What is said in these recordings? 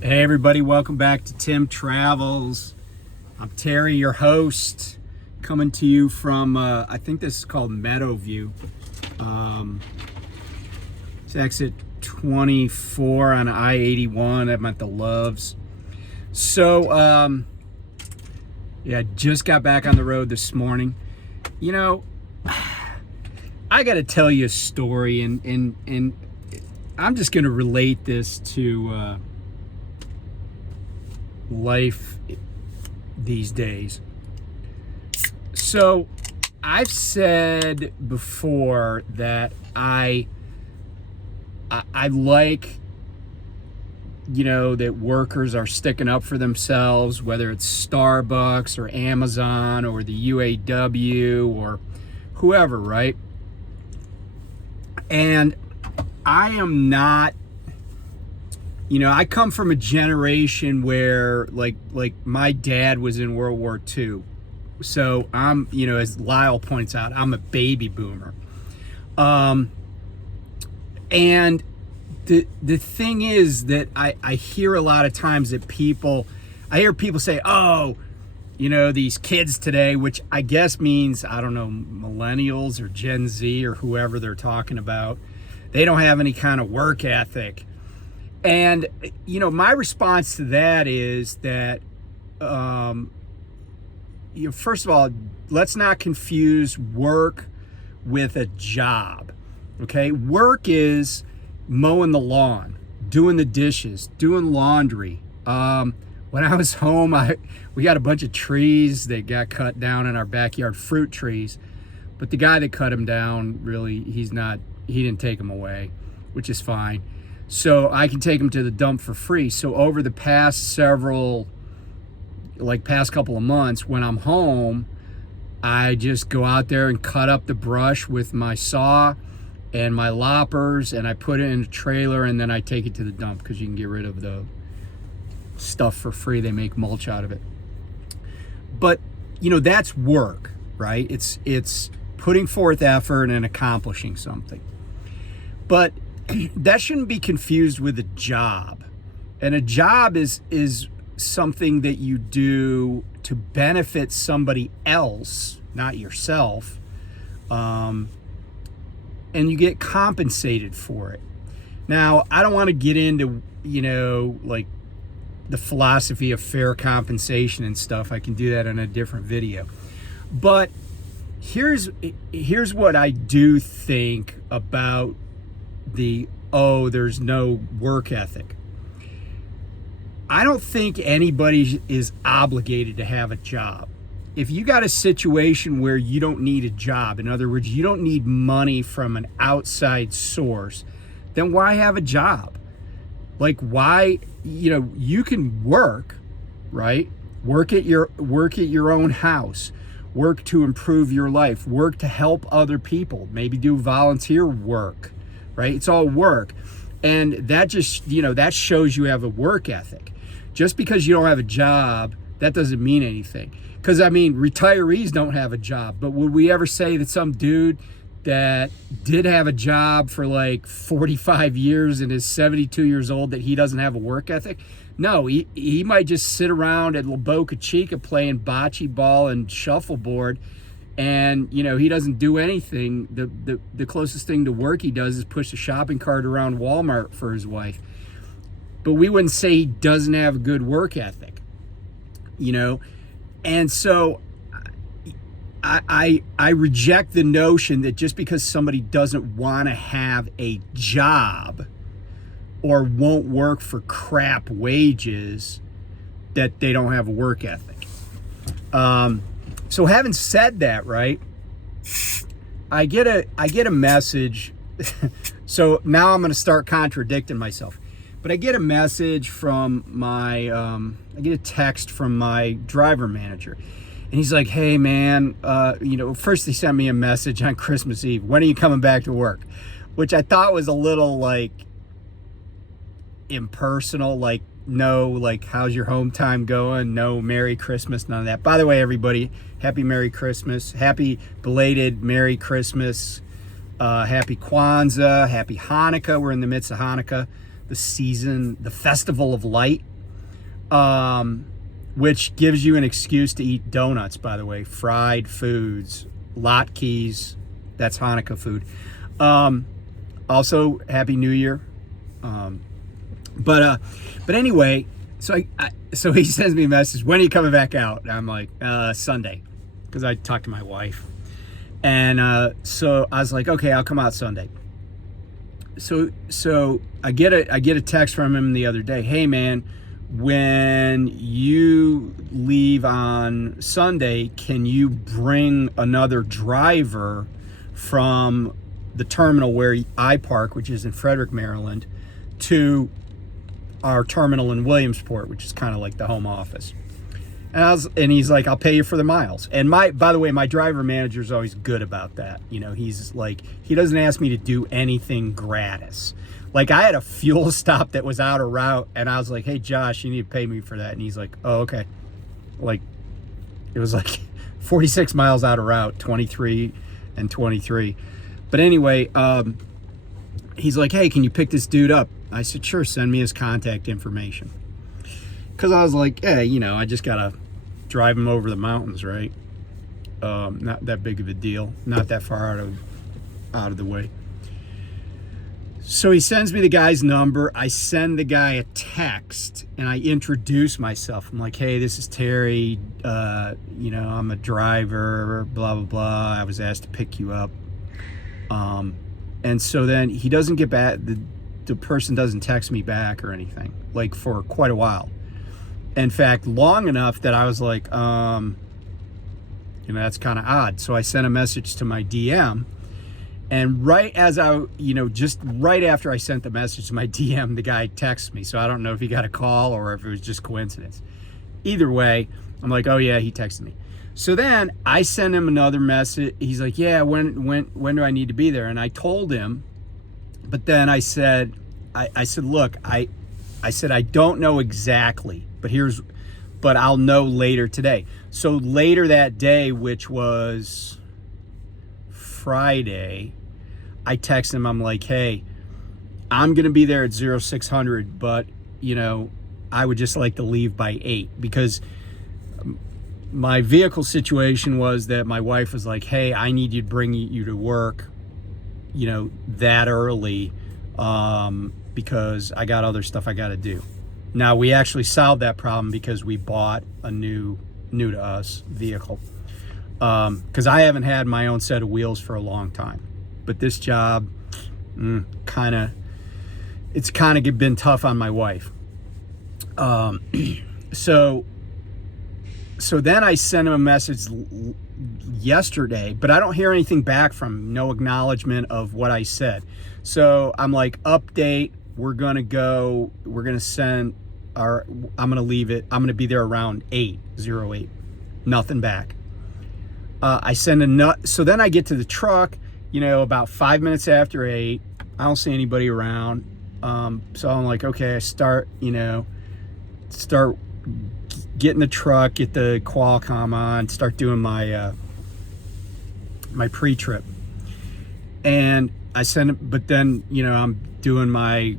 Hey everybody, welcome back to Tim Travels. I'm Terry, your host, coming to you from, I think this is called Meadowview. It's exit 24 on I-81. I'm at the Loves. So, yeah, just got back on the road this morning. You know, I got to tell you a story, and I'm just going to relate this to life these days. So I've said before that I like, that workers are sticking up for themselves, whether it's Starbucks or Amazon or the UAW or whoever, right? And I am not, I come from a generation where like my dad was in World War II. So I'm, as Lyle points out, I'm a baby boomer. And the thing is that I hear a lot of times that I hear people say, oh, these kids today, which I guess means, I don't know, millennials or Gen Z or whoever they're talking about, they don't have any kind of work ethic. And, my response to that is that, first of all, let's not confuse work with a job, okay? Work is mowing the lawn, doing the dishes, doing laundry. When I was home, we got a bunch of trees that got cut down in our backyard, fruit trees. But the guy that cut them down, really, he didn't take them away, which is fine. So I can take them to the dump for free. So over the past couple of months, when I'm home, I just go out there and cut up the brush with my saw and my loppers, and I put it in a trailer, and then I take it to the dump because you can get rid of the stuff for free. They make mulch out of it. But, that's work, right? It's putting forth effort and accomplishing something. But that shouldn't be confused with a job. And a job is something that you do to benefit somebody else, not yourself. And you get compensated for it. Now, I don't want to get into, like the philosophy of fair compensation and stuff. I can do that in a different video. But here's what I do think about there's no work ethic. I don't think anybody is obligated to have a job. If you got a situation where you don't need a job, in other words, you don't need money from an outside source, then why have a job? Like, why, you can work, right? Work at your own house, work to improve your life, work to help other people, maybe do volunteer work, right? It's all work. And that just, that shows you have a work ethic. Just because you don't have a job, that doesn't mean anything. Because, retirees don't have a job. But would we ever say that some dude that did have a job for like 45 years and is 72 years old, that he doesn't have a work ethic? No, he might just sit around at La Boca Chica playing bocce ball and shuffleboard, and he doesn't do anything. The closest thing to work he does is push the shopping cart around Walmart for his wife. But we wouldn't say he doesn't have a good work ethic, and so I reject the notion that just because somebody doesn't want to have a job or won't work for crap wages, that they don't have a work ethic. So having said that, right, I get a message. So now I'm going to start contradicting myself. But I get a message from I get a text from my driver manager. And he's like, hey man, first he sent me a message on Christmas Eve. When are you coming back to work? Which I thought was a little like impersonal, like, no, like, how's your home time going? No, Merry Christmas, none of that. By the way, everybody, happy Merry Christmas. Happy belated Merry Christmas. Happy Kwanzaa. Happy Hanukkah. We're in the midst of Hanukkah. the Festival of Light, which gives you an excuse to eat donuts, by the way, fried foods, latkes, that's Hanukkah food. Also, Happy New Year. But anyway, so so he sends me a message, when are you coming back out? And I'm like, Sunday, because I talked to my wife. And so I was like, okay, I'll come out Sunday. So I get a text from him the other day. Hey man, when you leave on Sunday, can you bring another driver from the terminal where I park, which is in Frederick, Maryland, to our terminal in Williamsport, which is kind of like the home office. And he's like, I'll pay you for the miles. And by the way, my driver manager is always good about that. You know, he's like, he doesn't ask me to do anything gratis. Like, I had a fuel stop that was out of route, and I was like, hey, Josh, you need to pay me for that. And he's like, oh, okay. Like, it was like 46 miles out of route, 23 and 23. But anyway, he's like, hey, can you pick this dude up? I said, sure, send me his contact information. Because I was like, yeah, you know, I just got to drive him over the mountains, right? Not that big of a deal. Not that far out of the way. So he sends me the guy's number. I send the guy a text, and I introduce myself. I'm like, hey, this is Terry. You know, I'm a driver, blah, blah, blah. I was asked to pick you up. And so then he doesn't get back. The person doesn't text me back or anything, like, for quite a while. In fact, long enough that I was like, you know, that's kind of odd. So I sent a message to my DM, and right as just right after I sent the message to my DM, the guy texts me. So I don't know if he got a call or if it was just coincidence. Either way, I'm like, oh yeah, he texted me. So then I sent him another message. He's like, yeah, when do I need to be there? And I told him, but then I said, look, I said, I don't know exactly, but I'll know later today. So later that day, which was Friday, I text him. I'm like, hey, I'm going to be there at 0600, but, you know, I would just like to leave by 8, because my vehicle situation was that my wife was like, hey, I need you to bring you to work, you know, that early, because I got other stuff I got to do. Now, we actually solved that problem because we bought a new to us vehicle, because I haven't had my own set of wheels for a long time. But this job, it's kind of been tough on my wife. So then I sent him a message yesterday, but I don't hear anything back from him, no acknowledgement of what I said. So I'm like, update, I'm going to leave it. I'm going to be there around 8:08. Nothing back. I send so then I get to the truck, you know, about 5 minutes after 8. I don't see anybody around. So I'm like, okay, I start getting the truck, get the Qualcomm on, start doing my my pre-trip. And I send it, but then, you know, I'm doing my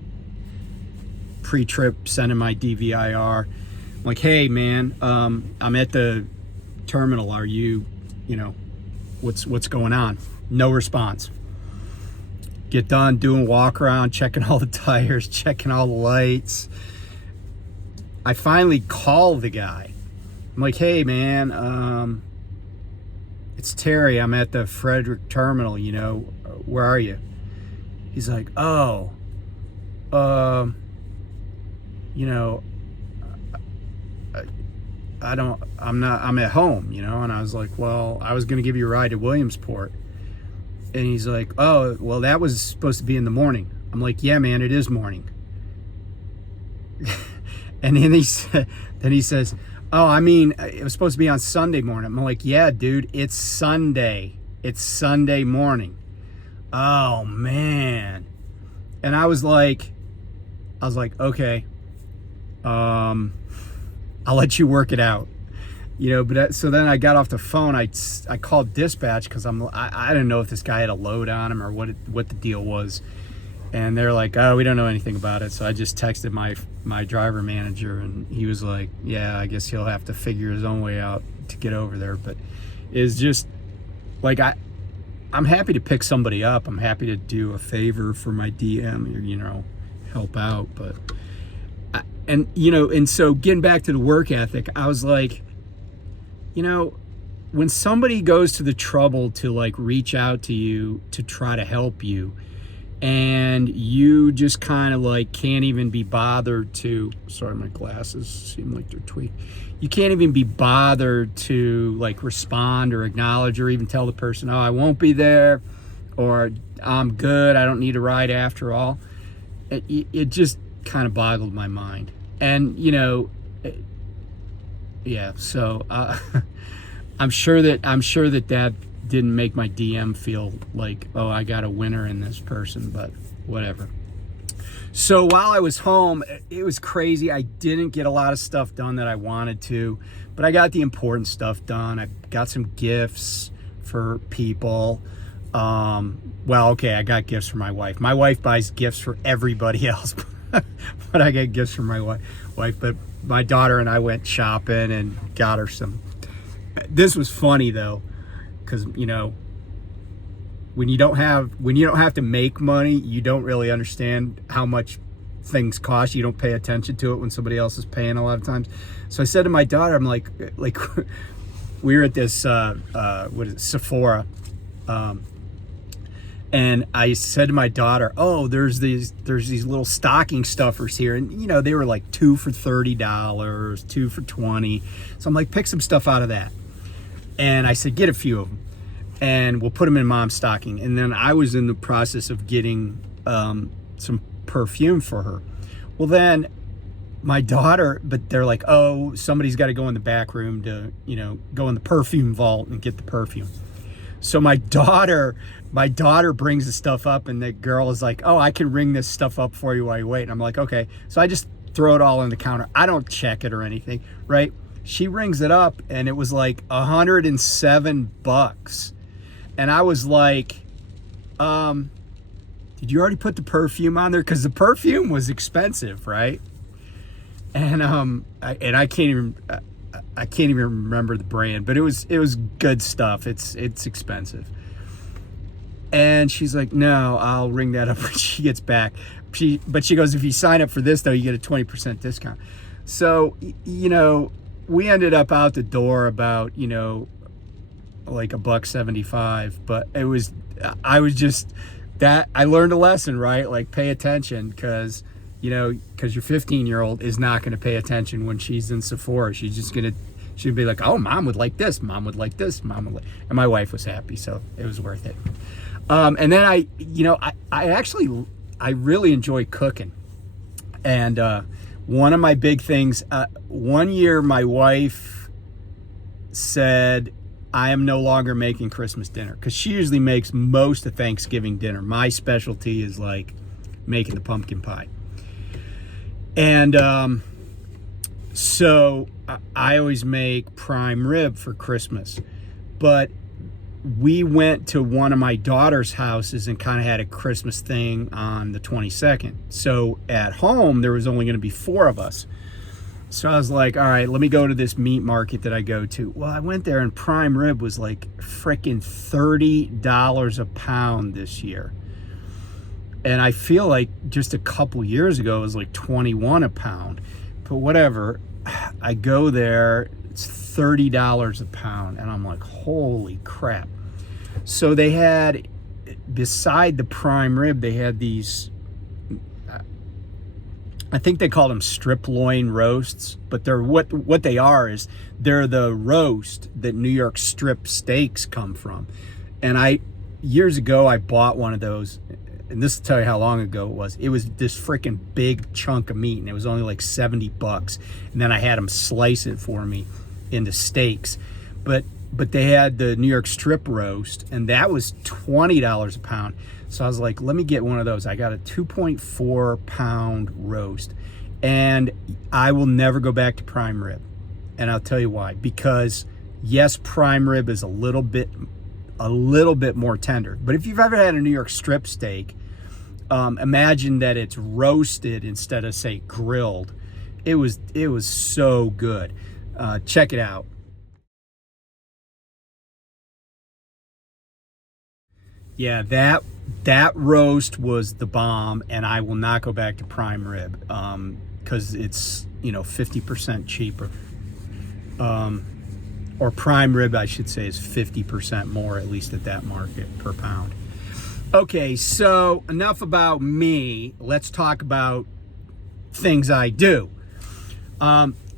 pre-trip, sending my DVIR. I'm like, hey man, I'm at the terminal. Are you know, what's going on? No response. Get done doing walk around, checking all the tires, checking all the lights. I finally call the guy. I'm like, hey man, it's Terry. I'm at the Frederick terminal, you know, where are you? He's like, oh, you know, I'm at home, you know. And I was like, well, I was going to give you a ride to Williamsport. And he's like, oh, well, that was supposed to be in the morning. I'm like, yeah, man, it is morning. And then he says, oh, I mean, it was supposed to be on Sunday morning. I'm like, yeah, dude, it's Sunday. It's Sunday morning. Oh, man. And I was like, okay, I'll let you work it out. You know, but so then I got off the phone. I called dispatch because I didn't know if this guy had a load on him or what the deal was. And they're like, oh, we don't know anything about it. So I just texted my driver manager, and he was like, yeah, I guess he'll have to figure his own way out to get over there. But it's just like, I'm happy to pick somebody up. I'm happy to do a favor for my DM, or, you know, help out. But and so getting back to the work ethic, I was like, you know, when somebody goes to the trouble to like reach out to you to try to help you, and you just kind of like can't even be bothered to, sorry, my glasses seem like they're tweaked. You can't even be bothered to like respond or acknowledge or even tell the person, oh, I won't be there, or I'm good, I don't need a ride after all. It just kind of boggled my mind. And, you know, yeah, so I'm sure that didn't make my DM feel like, oh, I got a winner in this person, but whatever. So while I was home, it was crazy. I didn't get a lot of stuff done that I wanted to, but I got the important stuff done. I got some gifts for people. Well, okay, I got gifts for my wife. My wife buys gifts for everybody else, but I got gifts for my wife. But my daughter and I went shopping and got her some. This was funny though, because, you know, when you don't have to make money, you don't really understand how much things cost. You don't pay attention to it when somebody else is paying a lot of times. So I said to my daughter, I'm like we were at this Sephora, and I said to my daughter, oh, there's these little stocking stuffers here, and you know, they were like 2 for $30, 2 for $20. So I'm like, pick some stuff out of that. And I said, get a few of them, and we'll put them in mom's stocking. And then I was in the process of getting some perfume for her. Well, then my daughter, but they're like, oh, somebody's got to go in the back room to, you know, go in the perfume vault and get the perfume. So my daughter brings the stuff up, and the girl is like, oh, I can ring this stuff up for you while you wait. And I'm like, okay. So I just throw it all on the counter. I don't check it or anything, right? She rings it up, and it was like $107. And I was like, did you already put the perfume on there? Because the perfume was expensive, right? And I can't even remember the brand, but it was good stuff. It's expensive. And she's like, no, I'll ring that up when she gets back. But she goes, if you sign up for this though, you get a 20% discount. So, you know, we ended up out the door about, you know, like $1.75, but I learned a lesson, right? Like, pay attention, because your 15-year-old is not going to pay attention when she's in Sephora. She'd be like, oh, mom would like this, mom would like this, and my wife was happy, so it was worth it. And then I really enjoy cooking. And one of my big things, one year my wife said, I am no longer making Christmas dinner, because she usually makes most of Thanksgiving dinner. My specialty is like making the pumpkin pie. And so I always make prime rib for Christmas. But we went to one of my daughter's houses and kind of had a Christmas thing on the 22nd. So at home, there was only going to be 4 of us. So I was like, all right, let me go to this meat market that I go to. Well, I went there, and prime rib was like freaking $30 a pound this year. And I feel like just a couple years ago, it was like 21 a pound. But whatever, I go there, it's $30 a pound. And I'm like, holy crap. So they had, beside the prime rib, they had these, I think they called them strip loin roasts, but they're what they are is they're the roast that New York strip steaks come from. And years ago, I bought one of those, and this will tell you how long ago it was. It was this freaking big chunk of meat, and it was only like $70. And then I had them slice it for me into steaks. But they had the New York strip roast, and that was $20 a pound. So I was like, let me get one of those. I got a 2.4 pound roast, and I will never go back to prime rib. And I'll tell you why. Because yes, prime rib is a little bit more tender. But if you've ever had a New York strip steak, Imagine that it's roasted instead of, say, grilled. It was so good. Check it out. Yeah, that roast was the bomb, and I will not go back to prime rib because it's 50% cheaper. Or prime rib, I should say, is 50% more, at least at that market, per pound. Okay, so enough about me. Let's talk about things I do.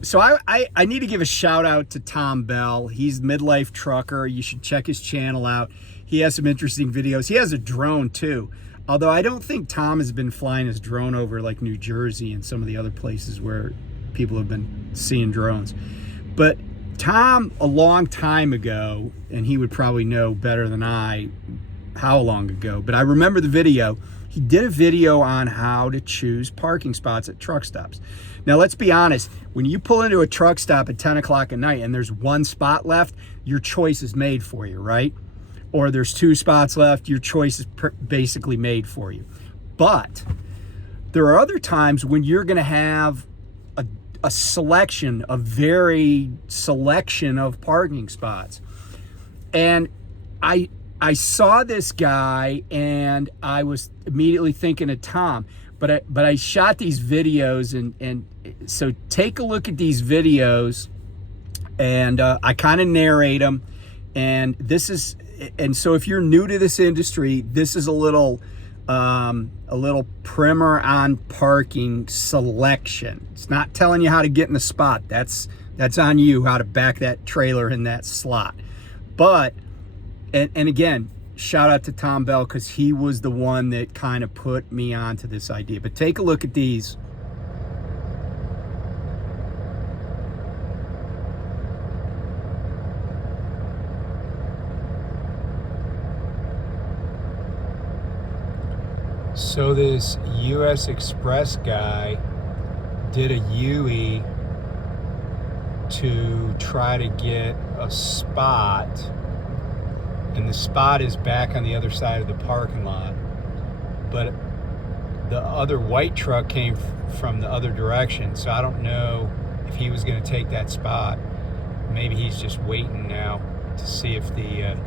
So I need to give a shout out to Thom Bell. He's a midlife trucker. You should check his channel out. He has some interesting videos. He has a drone too. Although I don't think Tom has been flying his drone over like New Jersey and some of the other places where people have been seeing drones. But Tom, a long time ago, and he would probably know better than I how long ago, but I remember the video. He did a video on how to choose parking spots at truck stops. Now, let's be honest. When you pull into a truck stop at 10 o'clock at night and there's one spot left, your choice is made for you, right? Or there's two spots left, your choice is basically made for you. But there are other times when you're going to have a selection, a varied selection of parking spots. And I saw this guy and I was immediately thinking of Tom. But I shot these videos, and so take a look at these videos, and I kind of narrate them. And so if you're new to this industry, this is a little primer on parking selection. It's not telling you how to get in the spot. That's on you, how to back that trailer in that slot. But and again, shout out to Thom Bell, because he was the one that kind of put me onto this idea. But take a look at these. So this US Express guy did a UE to try to get a spot, and the spot is back on the other side of the parking lot, but the other white truck came from the other direction, so I don't know if he was going to take that spot. Maybe he's just waiting now to see if the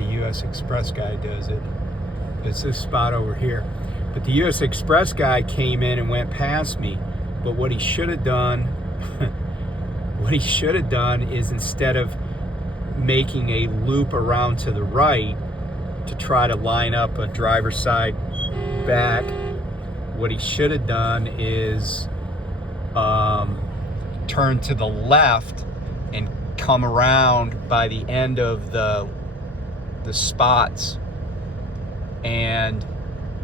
US Express guy does it. It's this spot over here. But the US Express guy came in and went past me, but what he should have done is, instead of making a loop around to the right to try to line up a driver's side back, what he should have done is turn to the left and come around by the end of the spots, and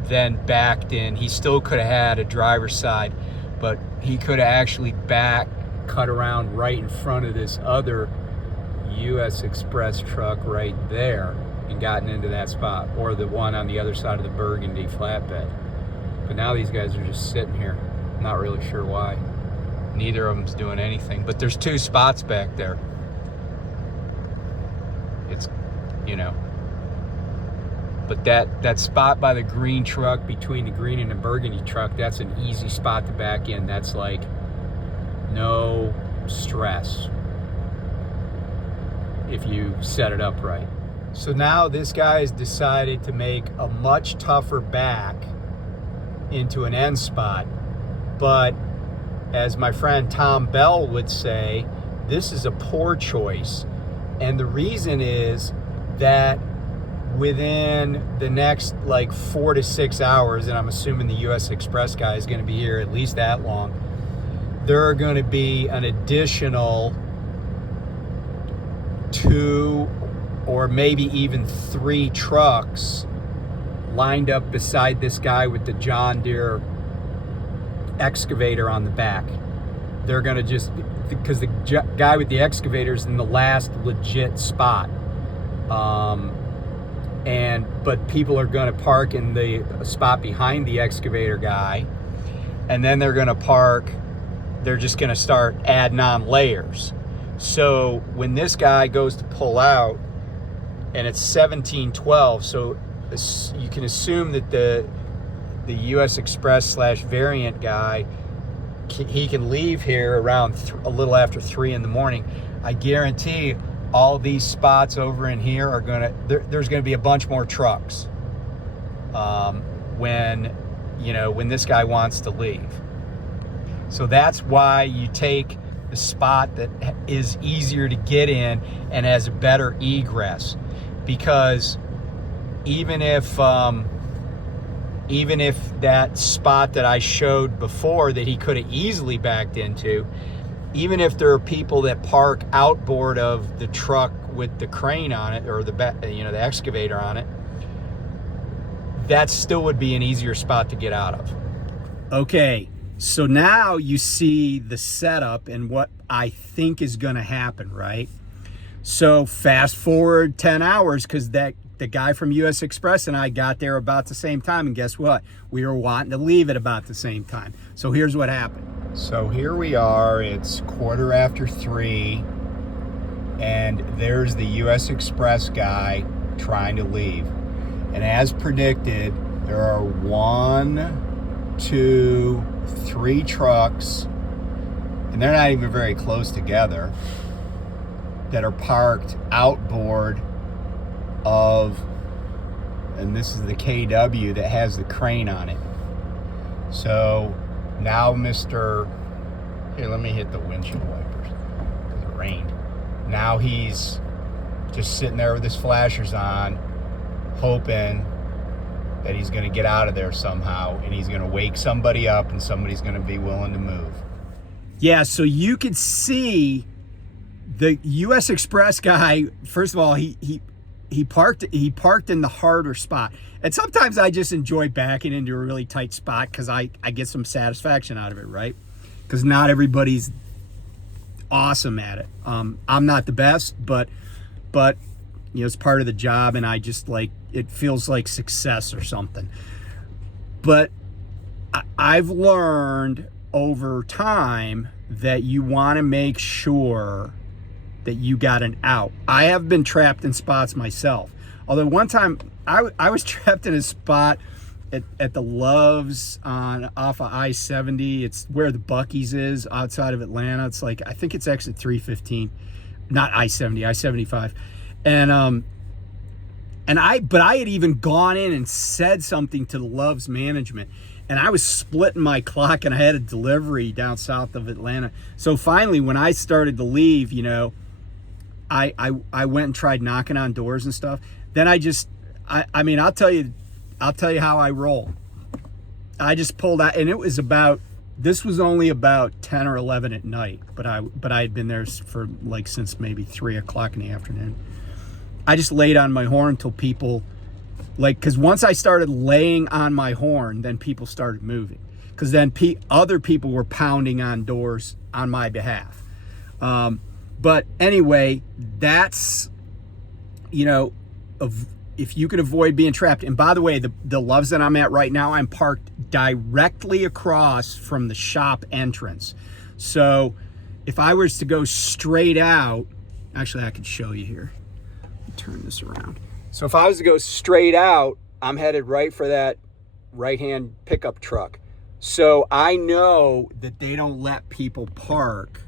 then backed in. He still could have had a driver's side, but he could have actually cut around right in front of this other US Express truck right there and gotten into that spot, or the one on the other side of the Burgundy flatbed. But now these guys are just sitting here. I'm not really sure why. Neither of them's doing anything, but there's two spots back there. It's, but that spot by the green truck, between the green and the Burgundy truck, that's an easy spot to back in. That's like no stress if you set it up right. So now this guy has decided to make a much tougher back into an end spot. But as my friend Thom Bell would say, this is a poor choice. And the reason is that within the next 4 to 6 hours, and I'm assuming the US Express guy is going to be here at least that long, there are going to be an additional 2 or maybe even 3 trucks lined up beside this guy with the John Deere excavator on the back. They're going to just, because the guy with the excavator is in the last legit spot. But people are going to park in the spot behind the excavator guy, and then they're just going to start adding on layers. So when this guy goes to pull out, and it's 1712, so you can assume that the US Express / Variant guy, he can leave here around a little after 3 in the morning. I guarantee all these spots over in here are there's gonna be a bunch more trucks when this guy wants to leave. So that's why you take the spot that is easier to get in and has a better egress, because even if that spot that I showed before that he could have easily backed into, even if there are people that park outboard of the truck with the crane on it, or the excavator on it, that still would be an easier spot to get out of. Okay, so now you see the setup and what I think is going to happen, right? So fast forward 10 hours, because the guy from US Express and I got there about the same time, and guess what? We were wanting to leave at about the same time. So here's what happened. So here we are, it's 3:15, and there's the US Express guy trying to leave. And as predicted, there are 1, 2, 3 trucks, and they're not even very close together, that are parked outboard of, and this is the KW that has the crane on it. So now here, let me hit the windshield wipers because it rained. Now he's just sitting there with his flashers on, hoping that he's going to get out of there somehow, and he's going to wake somebody up, and somebody's going to be willing to move. Yeah, so you can see the US Express guy. First of all, he parked in the harder spot, and sometimes I just enjoy backing into a really tight spot because I get some satisfaction out of it, right? Because not everybody's awesome at it. I'm not the best, but it's part of the job, and I just it feels like success or something. But I've learned over time that you want to make sure that you got an out. I have been trapped in spots myself. Although one time I was trapped in a spot at the Loves off of I-70. It's where the Buc-ee's is outside of Atlanta. It's I think it's exit 315, not I-70, I-75. But I had even gone in and said something to the Loves management, and I was splitting my clock, and I had a delivery down south of Atlanta. So finally, when I started to leave, I went and tried knocking on doors and stuff. Then I'll tell you how I roll. I just pulled out, and this was only about 10 or 11 at night, but I had been there for since maybe 3 o'clock in the afternoon. I just laid on my horn until people, because once I started laying on my horn, then people started moving, because then other people were pounding on doors on my behalf. But anyway, that's, if you can avoid being trapped. And by the way, the Loves that I'm at right now, I'm parked directly across from the shop entrance. So if I was to go straight out, actually I could show you here. Turn this around. So if I was to go straight out, I'm headed right for that right-hand pickup truck. So I know that they don't let people park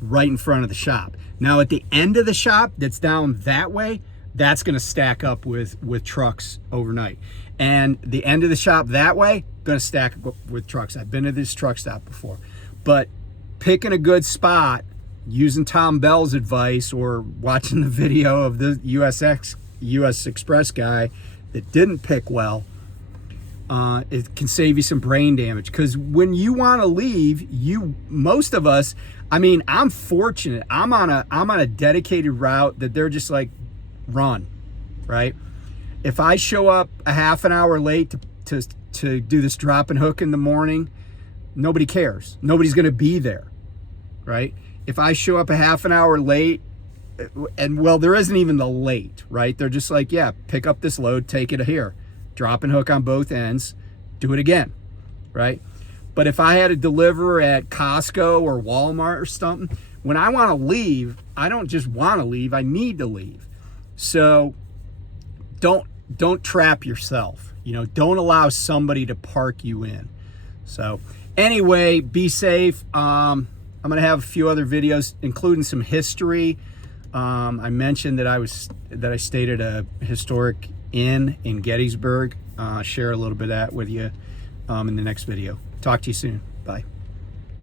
right in front of the shop. Now at the end of the shop that's down that way, that's going to stack up with trucks overnight. And the end of the shop that way, going to stack up with trucks. I've been to this truck stop before. But picking a good spot, using Thom Bell's advice, or watching the video of the US Express guy that didn't pick well, it can save you some brain damage. Because when you want to leave, most of us, I'm fortunate. I'm on a dedicated route that they're just run, right? If I show up a half an hour late to do this drop and hook in the morning, nobody cares. Nobody's going to be there, right? If I show up a half an hour late, and there isn't even the late, right? They're just yeah, pick up this load, take it here, drop and hook on both ends, do it again, right? But if I had to deliver at Costco or Walmart or something, when I want to leave, I don't just want to leave, I need to leave. So don't trap yourself. You know, don't allow somebody to park you in. So anyway, be safe. I'm going to have a few other videos, including some history. I mentioned that I stayed at a historic inn in Gettysburg. Share a little bit of that with you in the next video. Talk to you soon. Bye.